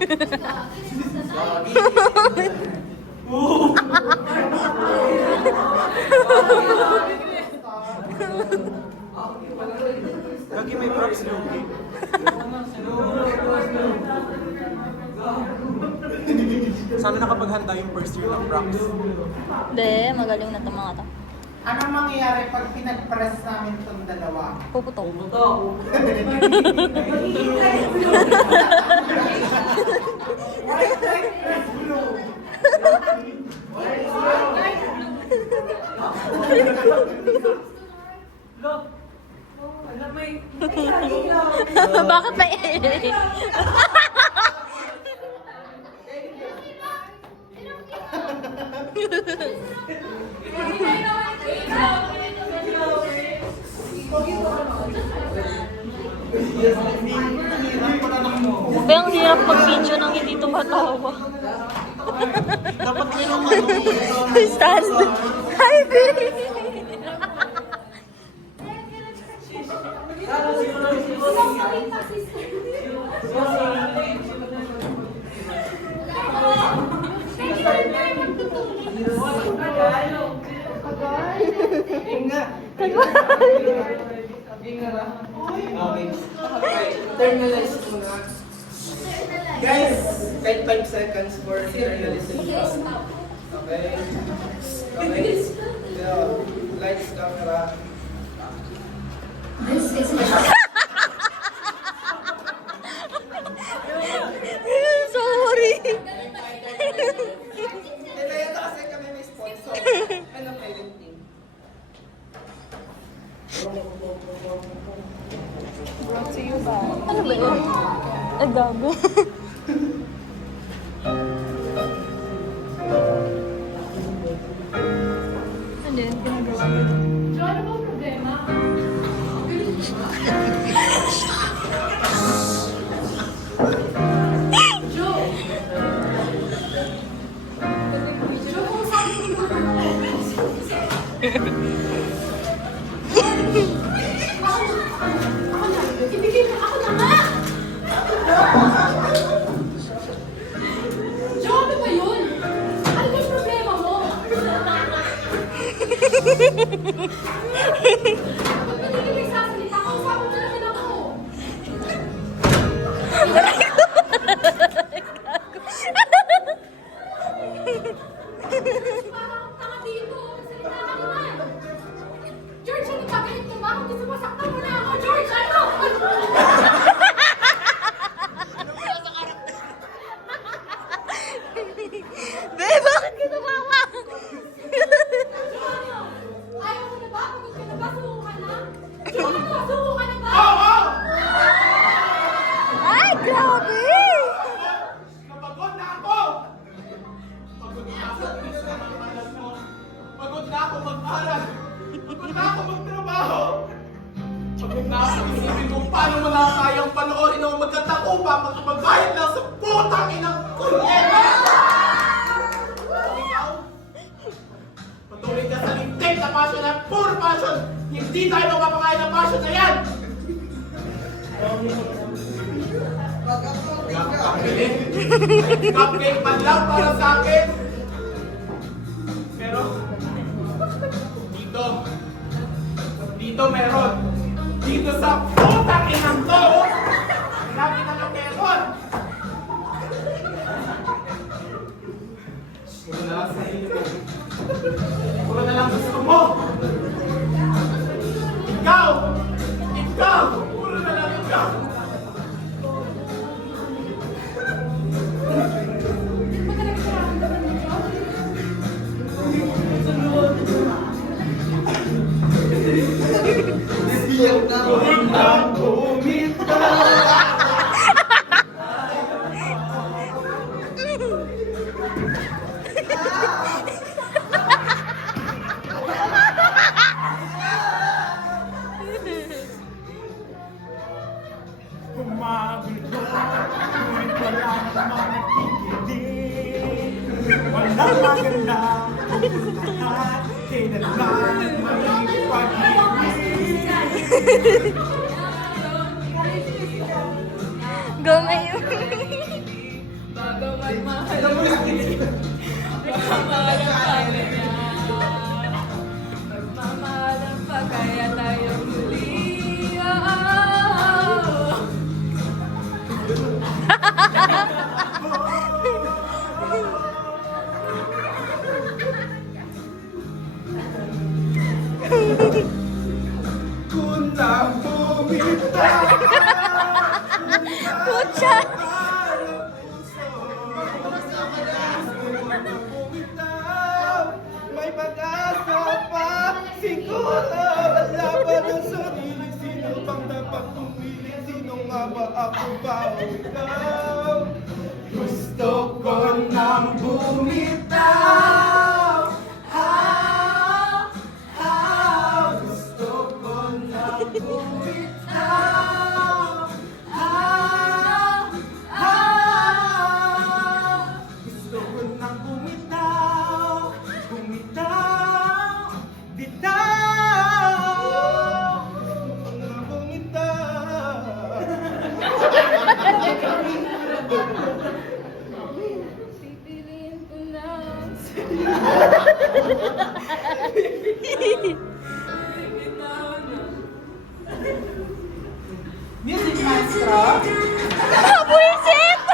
Lagi may props Loki. Sana nakapaghanda yung first year ng props. Hindi, magaling na itong mga to. Ano mangyayari pag pinag-press namin itong dalawa? Puputok. White, press blue. Bakit may Ba, ang hirap mag-video nang hindi tumatawa. Dapat mayroong Stand. Hi, baby. Internalize muna. Guys, kahit 5 seconds for internalization. Okay? Okay? So, lights, camera. This is Sorry. Kaya kasi kami may sponsor. Ano pilot team? Ano ba yun? Ay, gago. Ano yun? Ginagawa ko. Jo, ano ba ang problema? Jo! Jo, kung saan mo ibigay mo ako na nga! Jo, ano ba yun? Ano ba yung problema mo? Ba't ba hindi nagsasalita? Kausapin mo naman ako! Parang ang tanga dito. Magsalita ka naman. George, ano ba? Ganit mo ba? Kung gusto mo, saktan mo na ako. George, ano? Be, bakit ka tumawa? Ayaw mo na ba? Pagod ka na ba? Suko ka na? Jo, ano? Suko ka na ba? Ay, grabe! Napagod na ako! Pagod na ako sa mga malas mo. Pagod na ako mag-aral. Pagod na ako magtrabaho. Pagod na ako isipin kung paano mo na kayang panoorin ako magkatakupa magbayad lang sa putang inang kuryente! Ikaw? Patuloy ka sa lintik na passion na pure passion! Hindi tayo mapapakain ng passion na yan! Cupcake man lang para sa akin. Pero dito meron. Dito sa putang inang to, lagi na lang meron. Puro na lang sa iyo. Puro na lang gusto mo. Ikaw! Puro na lang ikaw. Ba't ka nagkakaramdaman mo, Jo? Kumagulo, ngunit wala namang nakikinig. Walang maganda, lahat kailanman may pag-ibig. Go ngayon. bago magmahal muli. Magmamahal ang pagkaya. Magmamahal ang pagkaya tayo muli. Kung na bumitaw, Pucha! may pag-asa pa. Siguro wala pa ng sarili. Sino bang dapat pumili? Sino nga ba ako ba o ikaw? Gusto ko nang bumitaw. Gusto ko nang bumitaw. Gusto ko nang bumitaw. Bumitaw. Bitaw. Gusto ko nang bumitaw. Pipiliin ko na. Music Maestro. Buisit!